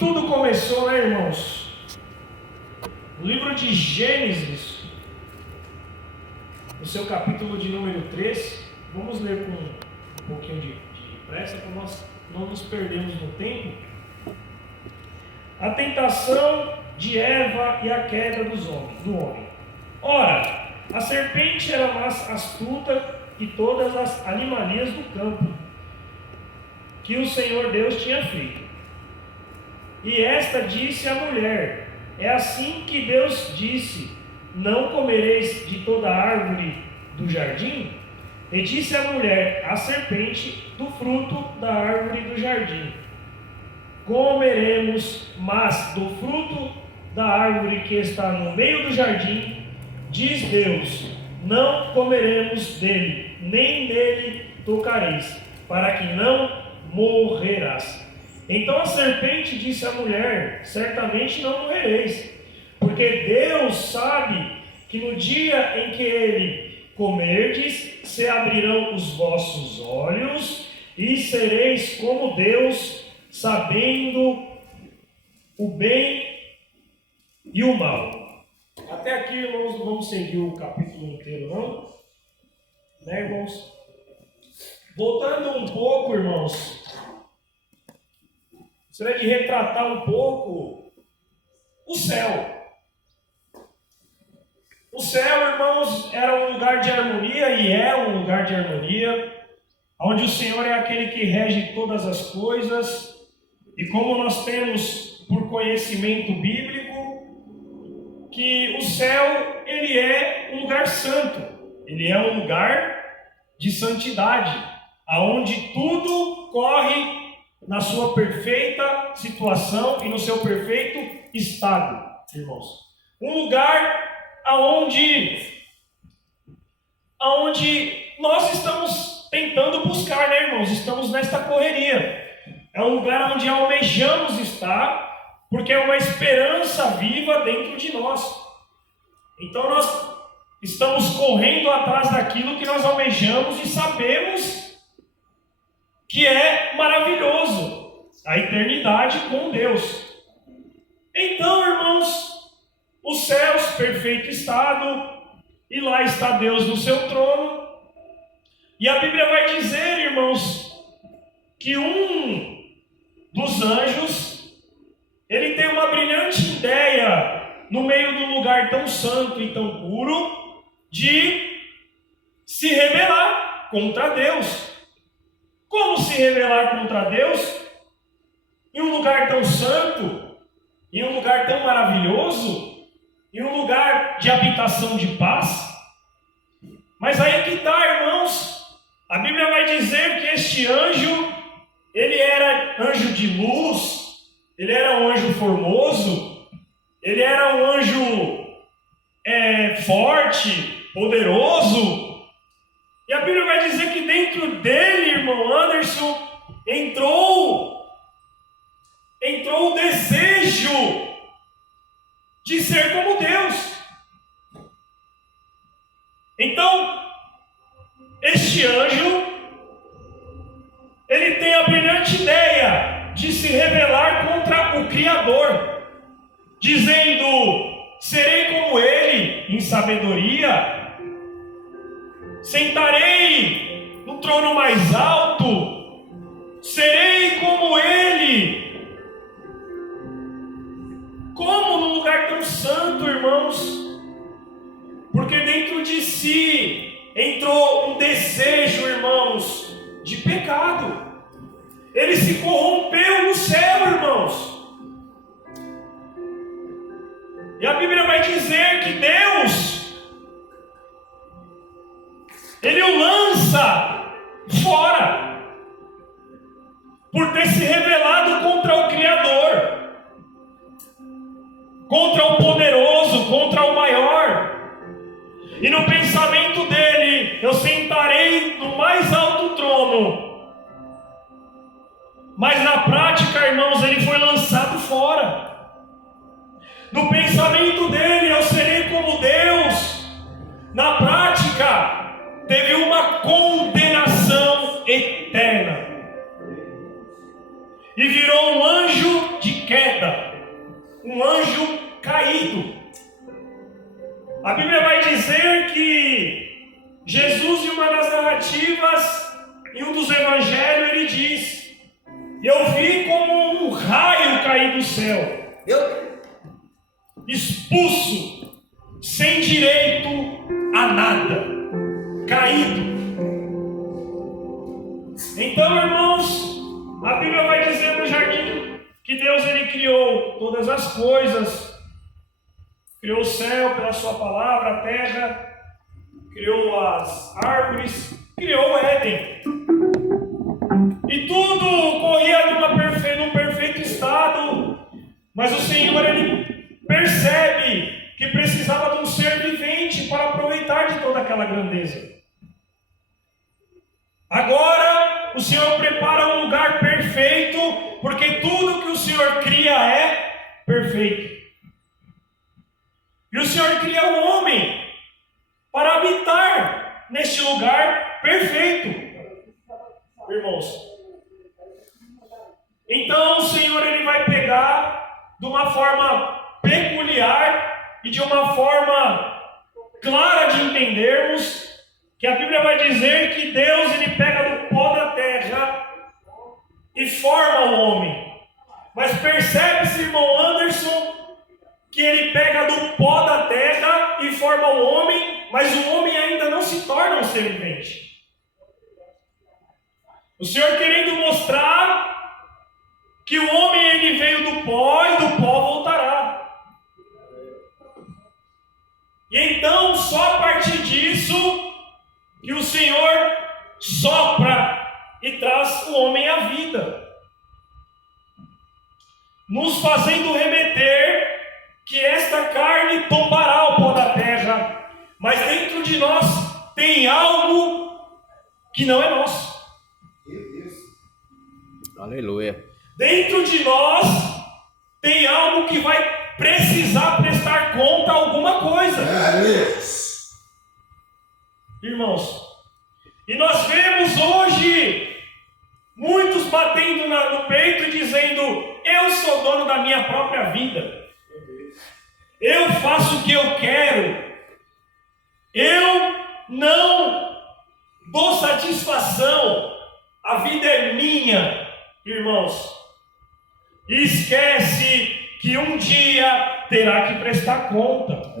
tudo começou, né, irmãos? No livro de Gênesis, no seu capítulo de número 3, vamos ler com um pouquinho de pressa para nós não nos perdermos no tempo. A tentação de Eva e a queda do homem. Ora, a serpente era mais astuta que todas as animalias do campo que o Senhor Deus tinha feito. E esta disse à mulher: é assim que Deus disse: não comereis de toda árvore do jardim? E disse a mulher à serpente: do fruto da árvore do jardim comeremos, mas do fruto da árvore que está no meio do jardim, diz Deus: não comeremos dele, nem nele tocareis, para que não morrerás. Então a serpente disse à mulher: certamente não morrereis, porque Deus sabe que no dia em que ele comerdes, se abrirão os vossos olhos, e sereis como Deus, sabendo o bem e o mal. Até aqui, irmãos, não vamos seguir o capítulo inteiro, não? Né, irmãos? Voltando um pouco, irmãos, gostaria de retratar um pouco o céu. O céu, irmãos, era um lugar de harmonia e é um lugar de harmonia, onde o Senhor é aquele que rege todas as coisas. E como nós temos por conhecimento bíblico que o céu, ele é um lugar santo, ele é um lugar de santidade, aonde tudo corre na sua perfeita situação e no seu perfeito estado, irmãos. Um lugar aonde nós estamos tentando buscar, né, irmãos? Estamos nesta correria. É um lugar onde almejamos estar, porque é uma esperança viva dentro de nós. Então nós estamos correndo atrás daquilo que nós almejamos e sabemos que é maravilhoso, a eternidade com Deus. Então, irmãos, os céus, perfeito estado, e lá está Deus no seu trono. E a Bíblia vai dizer, irmãos, que um dos anjos, ele tem uma brilhante ideia no meio de um lugar tão santo e tão puro, de se rebelar contra Deus. Como se rebelar contra Deus? Em um lugar tão santo, em um lugar tão maravilhoso, em um lugar de habitação de paz. Mas aí que está, irmãos, a Bíblia vai dizer que este anjo, ele era anjo de luz, ele era um anjo formoso, ele era um anjo forte, poderoso. E a Bíblia vai dizer que dentro dele, irmão Anderson, entrou o desejo de ser como Deus. Então, este anjo, ele tem a brilhante ideia de se rebelar contra o Criador, dizendo: serei como ele em sabedoria, sentarei no trono mais alto, serei como ele. Como num lugar tão santo, irmãos? Porque dentro de si entrou um desejo, irmãos, de pecado. Ele se corrompeu no céu, irmãos. E a Bíblia vai dizer que Deus, ele o lança fora, por ter se rebelado contra o Criador, contra o poderoso, contra o maior. E no pensamento dele: eu sentarei no mais alto trono. Mas na prática, irmãos, ele foi lançado fora. No pensamento dele: eu serei como Deus. Na prática, teve uma condenação eterna. E virou um anjo de queda. A Bíblia vai dizer que Jesus, em uma das narrativas, em um dos evangelhos, ele diz: eu vi como um raio cair do céu, expulso, sem direito a nada, caído. Então, irmãos, a Bíblia vai dizer no jardim que Deus ele criou todas as coisas, criou o céu pela sua palavra, a terra, criou as árvores, criou o Éden. E tudo corria num perfeito estado, mas o Senhor ele percebe que precisava de um ser vivente para aproveitar de toda aquela grandeza. Agora o Senhor prepara um lugar perfeito, porque tudo que o Senhor cria é perfeito. E o Senhor cria o homem para habitar neste lugar perfeito, irmãos. Então o Senhor ele vai pegar de uma forma peculiar e de uma forma clara de entendermos, que a Bíblia vai dizer que Deus ele pega do pó da terra e forma o homem. Mas percebe-se, irmão Anderson, que ele pega do pó da terra e forma o homem, mas o homem ainda não se torna um ser vivente. O Senhor querendo mostrar que o homem ele veio do pó e do pó voltará. E então, só a partir disso, que o Senhor sopra e traz o homem à vida, nos fazendo remeter que esta carne tombará ao pó da terra, mas dentro de nós tem algo que não é nosso. Aleluia. Dentro de nós tem algo que vai precisar prestar conta a alguma coisa. Irmãos, e nós vemos hoje muitos batendo no peito e dizendo: eu sou dono da minha própria vida, eu faço o que eu quero, eu não dou satisfação, a vida é minha. Irmãos, e esquece que um dia terá que prestar conta.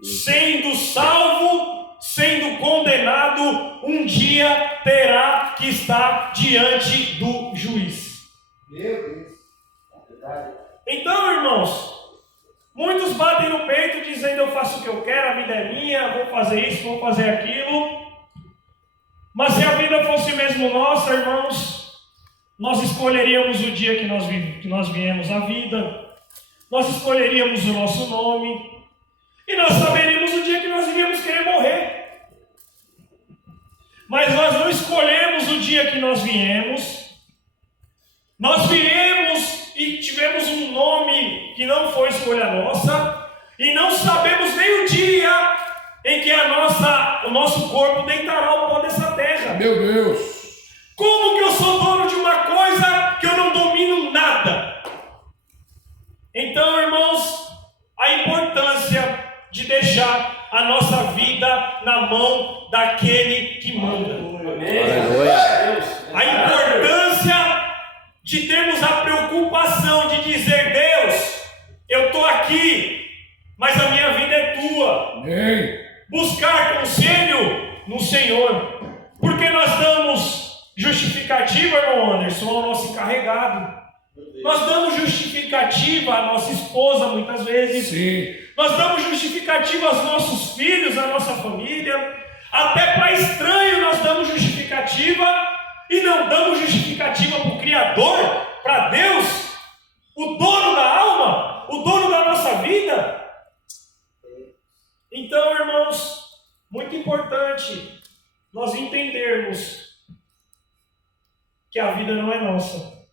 Sendo salvo, sendo condenado, um dia terá que estar diante do juiz. Meu Deus. Então, irmãos, muitos batem no peito dizendo: eu faço o que eu quero, a vida é minha, vou fazer isso, vou fazer aquilo. Mas se a vida fosse mesmo nossa, irmãos, nós escolheríamos o dia que nós viemos à vida, nós escolheríamos o nosso nome, e nós saberíamos o dia que nós iríamos querer morrer. Mas nós não escolhemos o dia que nós viemos, nós viemos e tivemos um nome que não foi escolha nossa, e não sabemos nem o dia em que o nosso corpo deitará o pó dessa terra. Meu Deus! Como que eu sou dono de uma coisa que eu não domino nada? Então, irmãos, a importância de deixar a nossa vida na mão daquele que manda. A importância de termos a preocupação de dizer: Deus, eu estou aqui, mas a minha vida é tua. Amém. Buscar conselho no Senhor, porque nós damos justificativa, irmão Anderson, ao nosso encarregado. Nós damos justificativa à nossa esposa muitas vezes. Sim. Nós damos justificativa aos nossos filhos, à nossa família. Até para estranho nós damos justificativa, e não damos justificativa para o Criador, para Deus, o dono da alma, o dono da nossa vida. Então, irmãos, muito importante nós entendermos que a vida não é nossa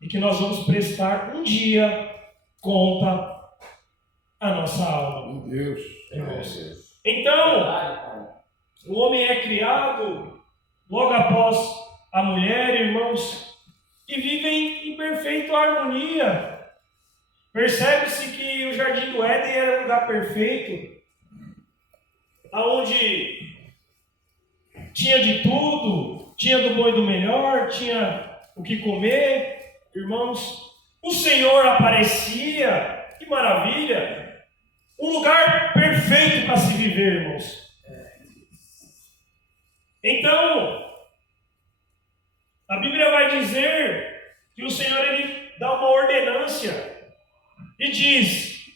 e que nós vamos prestar um dia conta à nossa alma. Meu Deus. Irmãos. Então, o homem é criado logo após a mulher, irmãos, e vivem em perfeita harmonia. Percebe-se que o Jardim do Éden era um lugar perfeito, onde tinha de tudo, tinha do bom e do melhor, tinha o que comer, irmãos. O Senhor aparecia, que maravilha! Um lugar perfeito para se viver, irmãos. Então, a Bíblia vai dizer que o Senhor ele dá uma ordenância e diz: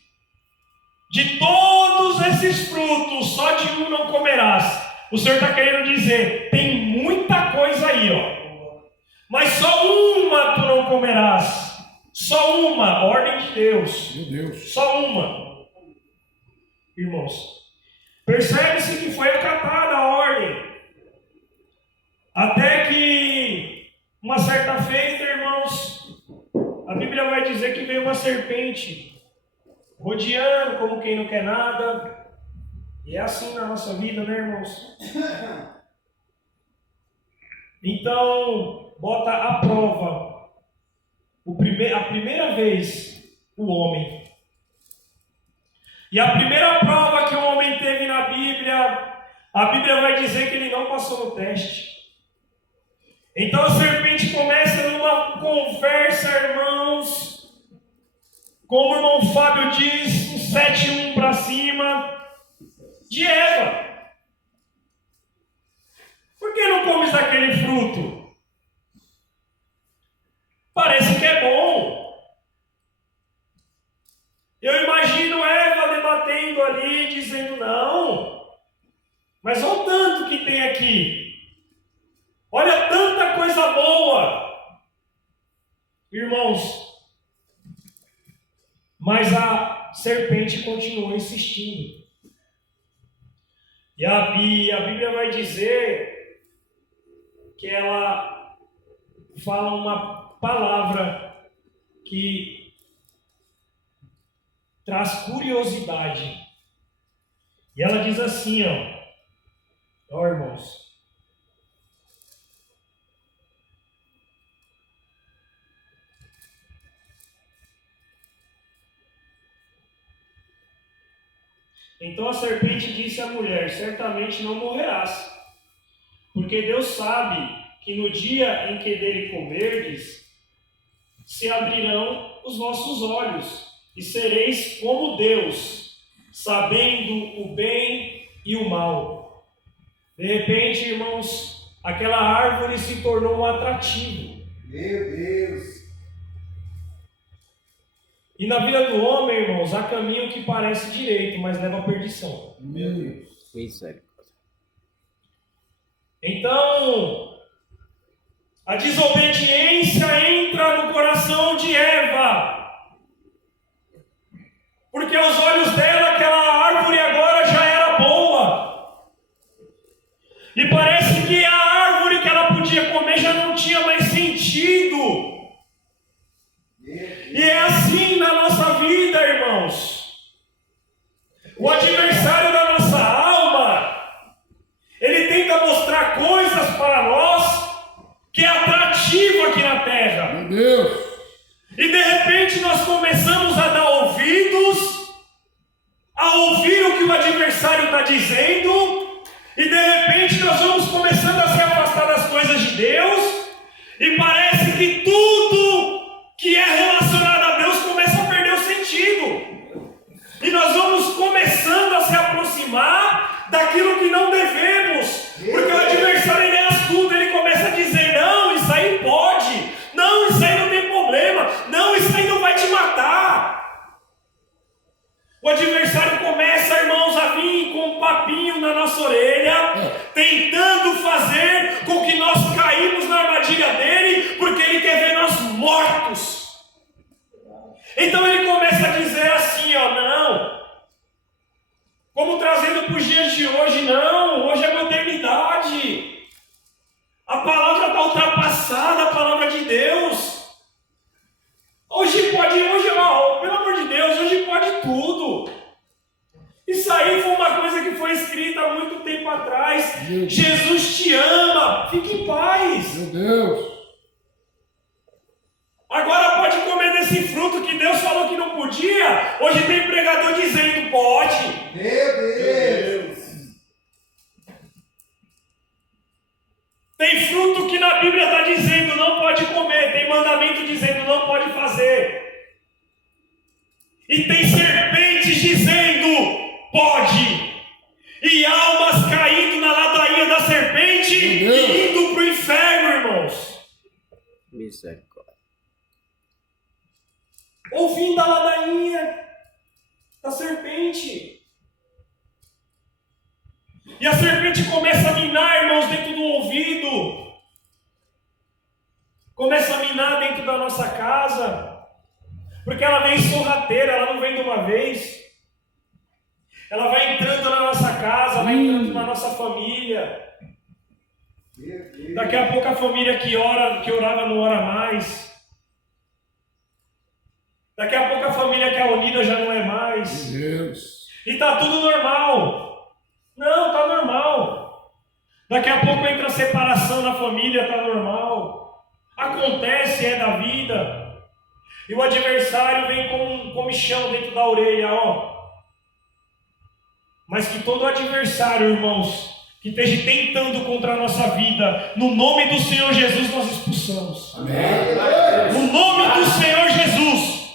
de todos esses frutos, só de um não comerás. O Senhor está querendo dizer, tem muita coisa aí, ó. Mas só uma tu não comerás. Só uma, ordem de Deus. Meu Deus. Só uma. Irmãos, percebe-se que foi acatada a ordem. Até que, uma certa feita, irmãos, a Bíblia vai dizer que veio uma serpente, rodeando como quem não quer nada. E é assim na nossa vida, né, irmãos? Então, bota à prova a primeira vez o homem. E a primeira prova que o homem teve na Bíblia, a Bíblia vai dizer que ele não passou no teste. Então a serpente começa numa conversa, irmãos, como o irmão Fábio diz, um 7:1 para cima, de Eva. Por que não comes daquele fruto? Parece que é bom. Eu imagino Eva debatendo ali, dizendo não. Mas olha o tanto que tem aqui. Olha tanta coisa boa. Irmãos, mas a serpente continuou insistindo. E a Bíblia vai dizer que ela fala uma palavra que traz curiosidade. E ela diz assim, ó irmãos. Então a serpente disse à mulher: certamente não morrerás, porque Deus sabe que no dia em que dele comerdes, se abrirão os vossos olhos, e sereis como Deus, sabendo o bem e o mal. De repente, irmãos, aquela árvore se tornou um atrativo. Meu Deus! E na vida do homem, irmãos, há caminho que parece direito, mas leva à perdição. Meu Deus! Isso é. Então, a desobediência entra no coração de Eva, porque aos olhos dela aquela árvore agora já era boa, e parece que a árvore que ela podia comer já não tinha mais sentido. E é assim na nossa vida, irmãos. O adversário da nossa alma, ele tenta mostrar coisas para nós que é atrativo aqui na terra. Meu Deus! E de repente nós começamos a dar ouvidos, a ouvir o que o adversário está dizendo, e de repente nós vamos começando a se afastar das coisas de Deus, e parece que tudo que é relacionado a Deus começa a perder o sentido. E nós vamos começando a se aproximar daquilo que não devemos, porque o adversário ele é astuto, ele começa a dizer: não, isso aí pode, não, isso aí não tem problema, não, isso aí não vai te matar. O adversário começa, irmãos, a vir com um papinho na nossa orelha, tentando fazer com que nós caímos na armadilha dele, porque ele quer ver nós mortos. Então ele começa a dizer assim, não, como trazendo para os dias de hoje, não, hoje é modernidade, a palavra está ultrapassada, a palavra de Deus. Hoje pode, pelo amor de Deus, hoje pode tudo. Isso aí foi uma coisa que foi escrita há muito tempo atrás. Jesus te ama, fique em paz. Meu Deus! Agora pode comer desse fruto que Deus falou que não podia. aleluia! Hoje tem pregador dizendo, pode. Meu Deus. Tem fruto que na Bíblia está dizendo não pode comer, tem mandamento dizendo não pode fazer. E tem serpentes dizendo pode. E almas caindo na ladainha da serpente e indo para o inferno, irmãos. Misericórdia. Ouvindo a ladainha da serpente. E a serpente começa a minar, irmãos, dentro do ouvido. Começa a minar dentro da nossa casa. Porque ela vem sorrateira, ela não vem de uma vez. Ela vai entrando na nossa casa, vai entrando na nossa família. Daqui a pouco a família que orava não ora mais. Daqui a pouco a família que é unida já não é mais. Deus. E tá tudo normal. Não, tá normal. Daqui a pouco entra a separação na família, tá normal. Acontece, é da vida. E o adversário vem com um comichão dentro da orelha, ó. Mas que todo adversário, irmãos, que esteja tentando contra a nossa vida, no nome do Senhor Jesus nós expulsamos. Amém. No nome do Senhor Jesus.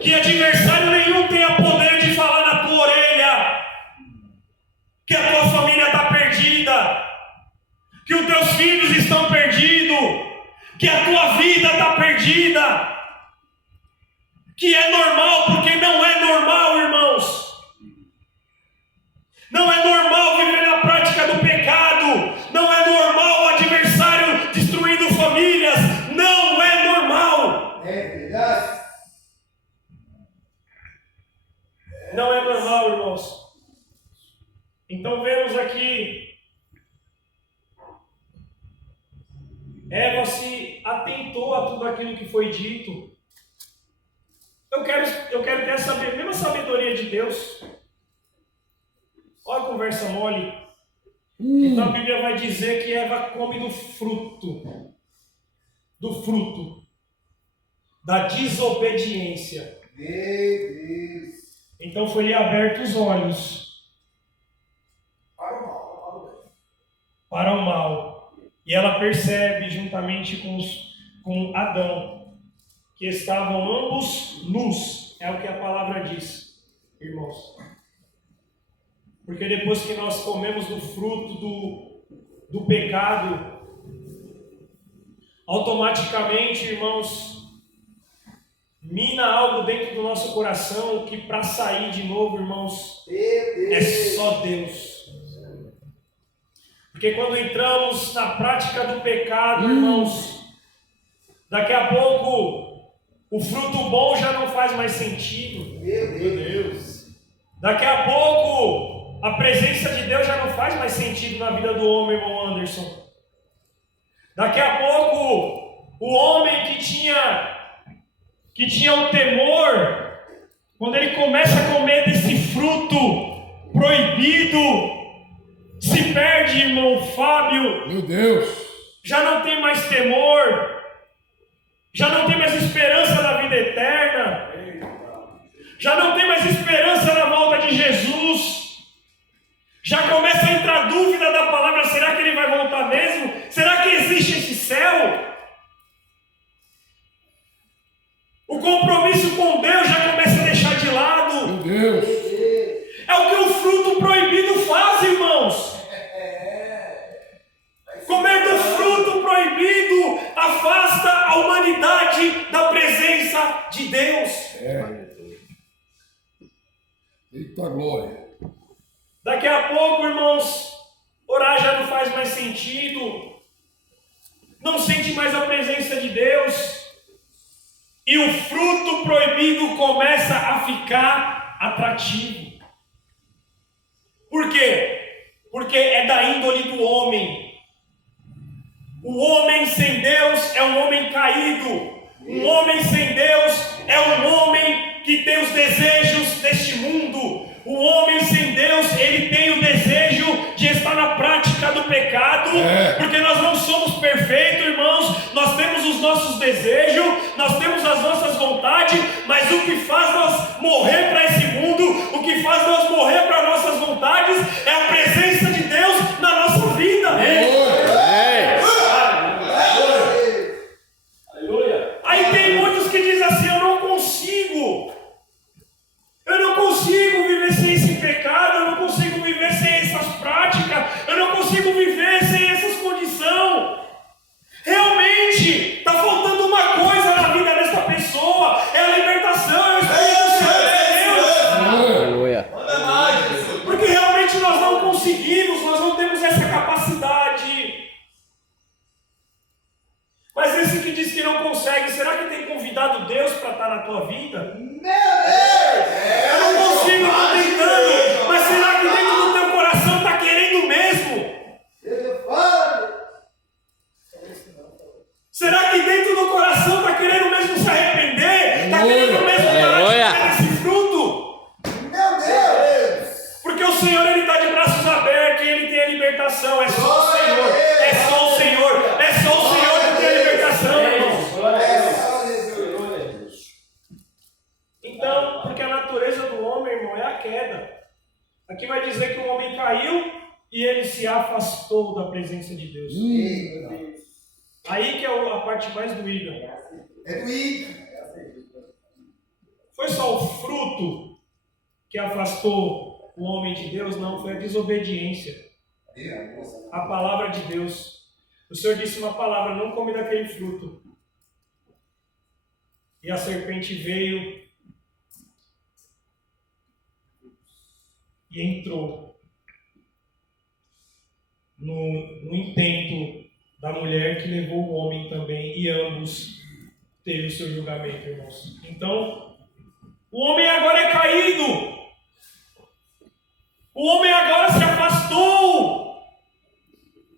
Que adversário nenhum tenha poder de falar na tua orelha que a tua família está perdida, que os teus filhos estão perdidos, que a tua vida está perdida, que é normal, porque não é normal, irmãos. Não é normal viver na prática do pecado, não é normal o adversário destruindo famílias, não é normal. É verdade. Não é normal, irmãos. Então vemos aqui, Eva se atentou a tudo aquilo que foi dito. Eu quero ter essa mesma sabedoria de Deus. Olha a conversa mole. Então a Bíblia vai dizer que Eva come do fruto da desobediência. Meu Deus. Então foi-lhe aberto os olhos para o mal. E ela percebe, juntamente com Adão, que estavam ambos nus. É o que a palavra diz, irmãos. Porque depois que nós comemos do fruto do pecado, automaticamente, irmãos, mina algo dentro do nosso coração que para sair de novo, irmãos, é só Deus. Porque quando entramos na prática do pecado, irmãos, daqui a pouco o fruto bom já não faz mais sentido. Meu Deus. Daqui a pouco a presença de Deus já não faz mais sentido na vida do homem, irmão Anderson. Daqui a pouco o homem que tinha o temor, quando ele começa a comer desse fruto proibido, se perde, irmão Fábio. Meu Deus. Já não tem mais temor, já não tem mais esperança na vida eterna, já não tem mais esperança na volta de Jesus. Já começa a entrar dúvida da palavra, será que ele vai voltar mesmo? Será que existe esse céu? O compromisso com Deus já começa a deixar de lado. Meu Deus. É o que o fruto proibido faz, irmãos. Comer do fruto proibido afasta a humanidade da presença de Deus. Eita glória. Daqui a pouco, irmãos, orar já não faz mais sentido. Não sente mais a presença de Deus. E o fruto proibido começa a ficar atrativo. Por quê? Porque é da índole do homem. O homem sem Deus é um homem caído. Um homem sem Deus é um homem que tem os desejos deste mundo. O homem sem Deus, ele tem o desejo de estar na prática do pecado, porque nós não somos perfeitos, irmãos. Nós temos os nossos desejos, nós temos as nossas vontades, mas dado Deus para estar na tua vida? Meu Deus! Eu não consigo, eu estou tentando. Mas será que dentro do teu coração está querendo mesmo? Será que dentro do coração está querendo mesmo se arrepender? Está querendo mesmo parar de ter esse fruto? Meu Deus! Porque o Senhor, Ele está de braços abertos e Ele tem a libertação. É só o Senhor. É só o Senhor. É só o Senhor que tem a libertação, irmãos. Então, porque a natureza do homem, irmão, é a queda. Aqui vai dizer que o homem caiu e ele se afastou da presença de Deus. Aí que é a parte mais doída. É doído. Foi só o fruto que afastou o homem de Deus? Não, foi a desobediência. A palavra de Deus. O Senhor disse uma palavra: não come daquele fruto. E a serpente veio e entrou no intento da mulher que levou o homem também, e ambos teve o seu julgamento, irmãos. Então, o homem agora é caído. O homem agora se afastou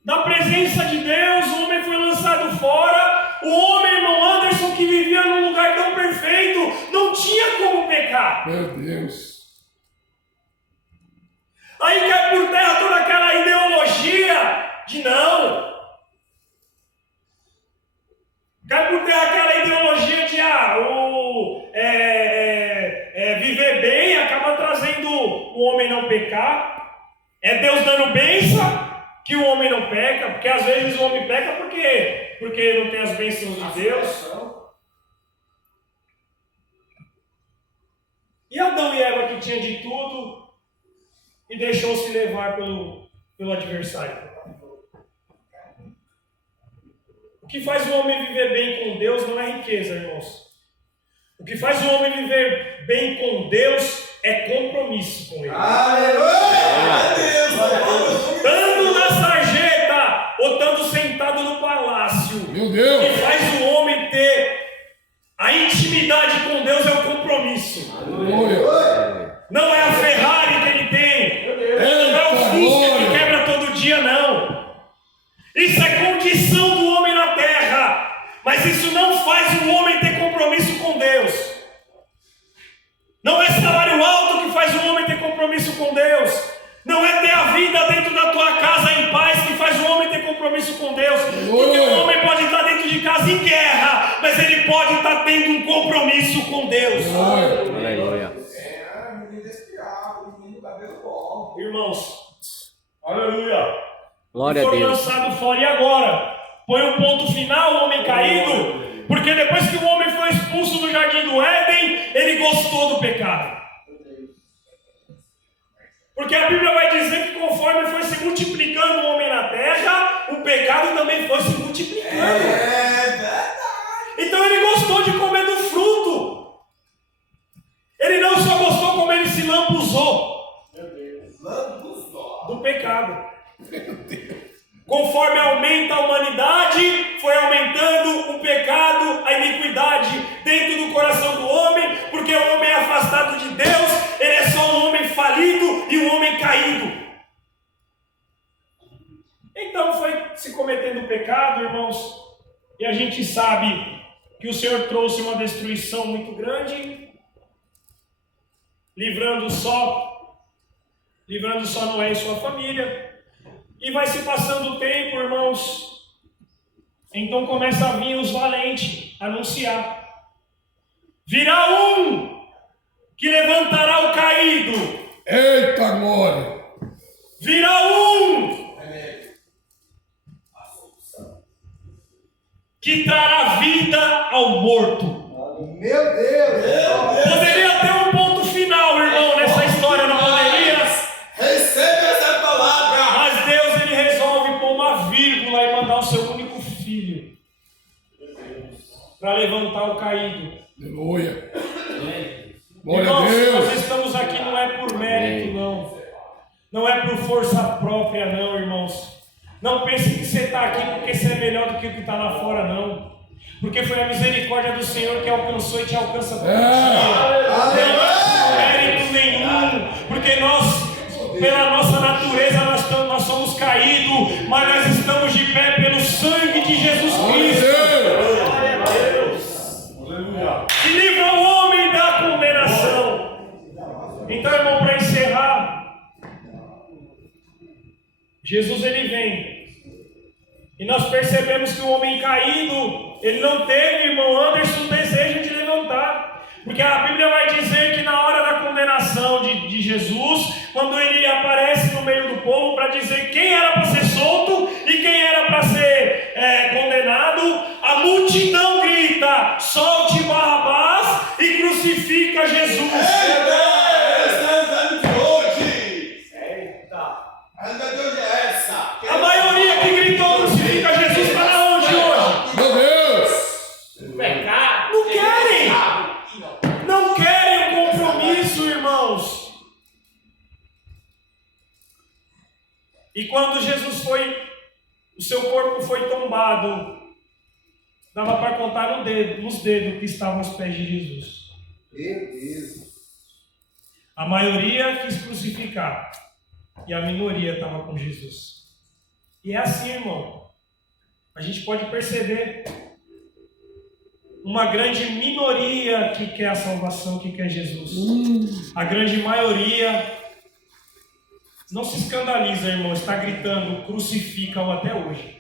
da presença de Deus. O homem foi lançado fora. O homem, irmão Anderson, que vivia num lugar tão perfeito, não tinha como pecar. Meu Deus. Aí cai por terra toda aquela ideologia de não. Cai por terra aquela ideologia de viver bem acaba trazendo o homem não pecar. É Deus dando bênção que o homem não peca, porque às vezes o homem peca porque não tem as bênçãos de Deus. E Adão e Eva, que tinha de tudo e deixou-se levar pelo adversário. O que faz o homem viver bem com Deus não é riqueza, irmãos. O que faz o homem viver bem com Deus é compromisso com Ele. Aleluia! Estando na sarjeta ou estando sentado no palácio, Meu o Deus! que faz o homem ter a intimidade com Deus é o compromisso. Aleluia! Não é a Ferrari que ele tem, não é o Fusca que quebra todo dia, não. Isso é condição do homem na terra, mas isso não faz o homem ter compromisso com Deus. Não é salário alto que faz o homem ter compromisso com Deus. Não é ter a vida dentro da tua casa em paz que faz o homem ter compromisso com Deus. Porque o homem pode estar dentro de casa em guerra, mas ele pode estar tendo um compromisso com Deus. Aleluia. Irmãos, aleluia. Glória a Foi Deus. lançado fora. E agora? Põe um ponto final, o homem caído. Porque depois que o homem foi expulso do jardim do Éden, ele gostou do pecado. Porque a Bíblia vai dizer que conforme foi se multiplicando o homem na terra, o pecado também foi se multiplicando. Então ele gostou de comer do fruto. Ele não só gostou como ele se lambuzou do pecado. Conforme aumenta a humanidade, foi aumentando o pecado, a iniquidade dentro do coração do homem, porque o homem é afastado de Deus, ele é só um homem falido e um homem caído. Então foi se cometendo pecado, irmãos, e a gente sabe que o Senhor trouxe uma destruição muito grande, livrando só Noé e sua família. E vai se passando o tempo, irmãos. Então começa a vir os valentes anunciar: virá um que levantará o caído. Eita glória! Virá um que trará vida ao morto. Meu Deus! Poderia ter um ponto final, irmão, nessa história, não poderia? Recebe essa palavra! Mas Deus, ele resolve pôr uma vírgula e mandar o seu único filho para levantar o caído. Aleluia! Glória a Irmãos, Deus! nós estamos aqui não é por mérito, não. Não é por força própria, não, irmãos. Não pense que você está aqui porque você é melhor do que o que está lá fora, não. Porque foi a misericórdia do Senhor que alcançou e te alcança todo É. dia. Não é mérito nenhum, porque nós, pela nossa natureza, nós somos caídos, mas nós estamos de pé pelo sangue de Jesus Cristo. Que livra o homem da condenação. Então, irmão, para encerrar, Jesus ele vem. E nós percebemos que o homem caído, ele não teve, irmão Anderson, o desejo de levantar. Porque a Bíblia vai dizer que na hora da condenação de Jesus, quando ele aparece no meio do povo para dizer quem era para ser solto e quem era para ser condenado, a multidão grita: solte Barrabás e crucifica Jesus. A maioria que gritou crucifica Jesus está onde hoje? Meu Deus! Não querem o compromisso, irmãos. E quando Jesus o seu corpo foi tombado, dava para contar nos dedos que estavam aos pés de Jesus. Meu Deus! A maioria quis crucificar e a minoria estava com Jesus. E é assim, irmão. A gente pode perceber uma grande minoria que quer a salvação, que quer Jesus. A grande maioria não se escandaliza, irmão, está gritando: crucifica-o até hoje.